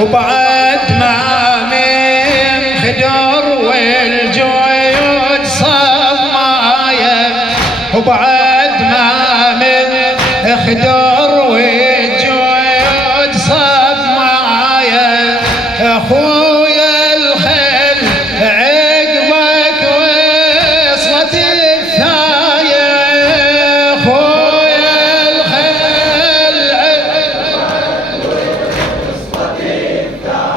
وبعد ما من خدر والجيود صمايا، وبعد ما من خدر والجيود صمايا، اخويا الخيل عقبك وصلت الثايا، اخويا الخيل عقبك وصلت الثايا،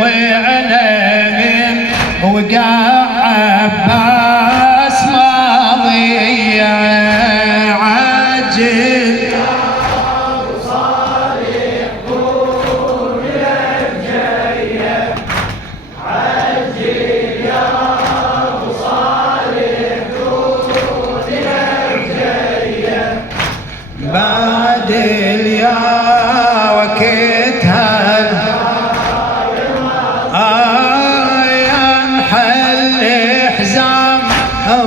وضيعنا من وقع عباس ماضية عجل يا ابو صالح قول الجاية، عجل يا ابو صالح قول الجاية، بعد اليا وقتها انحل حزام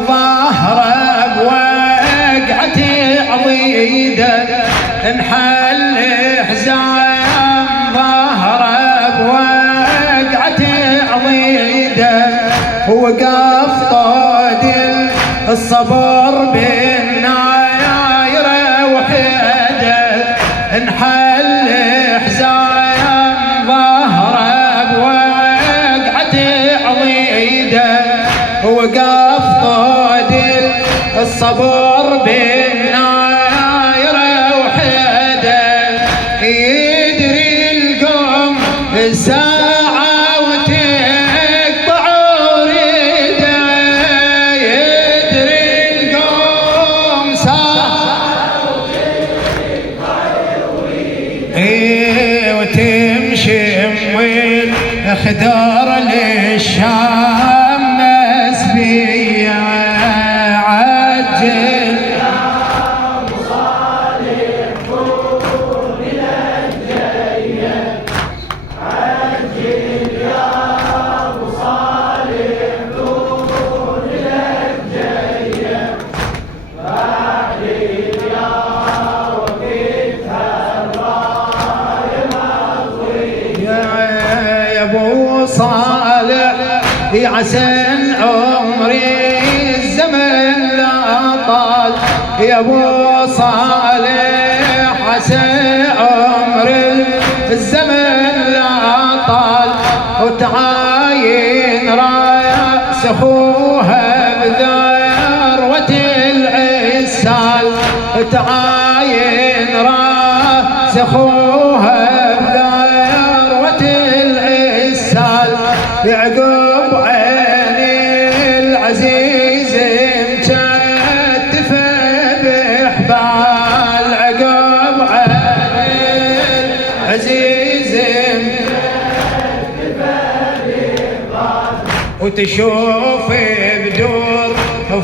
ظهره بوقعة عضيده، انحل حزام ظهره بوقعة عضيده، وقف طود الصبر بالنايره وحده، انحل حزام ظهره بوقعة عضيده، وقف طود الصبر بالنايره وحده، يدري القوم الساعه وتقطع وريده، يدري القوم ساعه وتقطع وريده، وتمشي مويل خدار للشام مسبيه، عجل يا ابو صالح قول الجايه، عجل يا ابو صالح قول الجايه، بعد يا وقتها الرايه مضويه، يا ابو صالح يا عسى عمري الزمن لا طال، يا ابو صالح عسى عمر الزمن لا طال، وتعاين راس اخوها بذروة العسال، تعاين راس اخوها بذروة العسال، يعقوب عيني العزيز مكتفه بحبال، عقوب عيني العزيز مكتفه بحبال، وتشوف بدور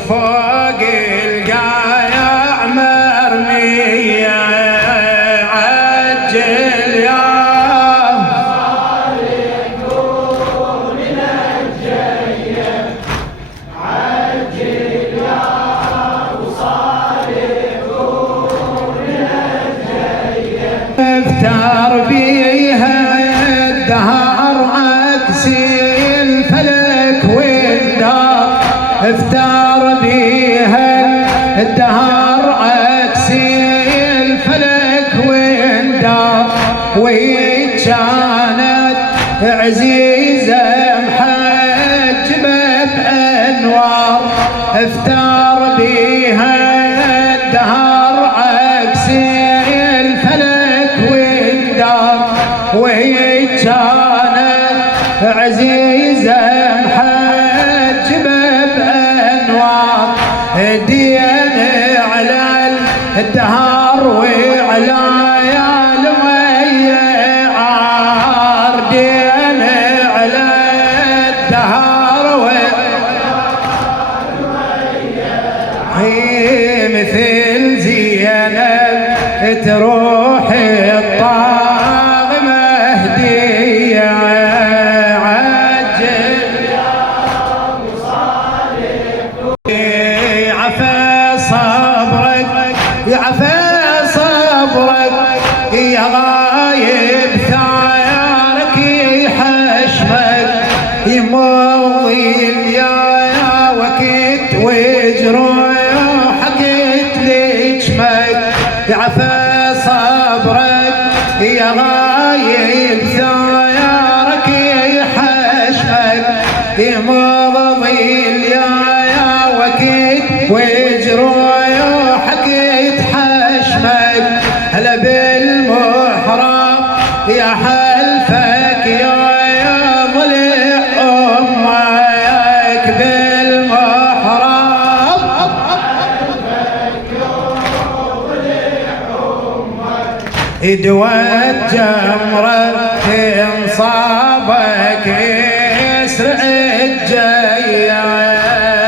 فوق القايع مرميه، عجل يا افتر بيها الدهر عكس الفلك والدار، افتر بيها الدهر عكس الفلك والدار، وهي كانت عزيزة محجبة بأنوار، افتر بيها الدهر عكس الفلك والدار، وهي كانت عزيزة محجبة بأنوار، دين على الدهر وعلى يا المية عار، دين على الدهر وعلى مثل زينب تروح الطاغ مهدية، عجل يا عفا صبرك يا غايب ثيارك يحشمك يمضي يا وكيد وجروحك يتحشمك هلا بالمحرم يا حلفك يا ضلع امك بالمحرم ادوت جمرة انصابك يسرع الجاي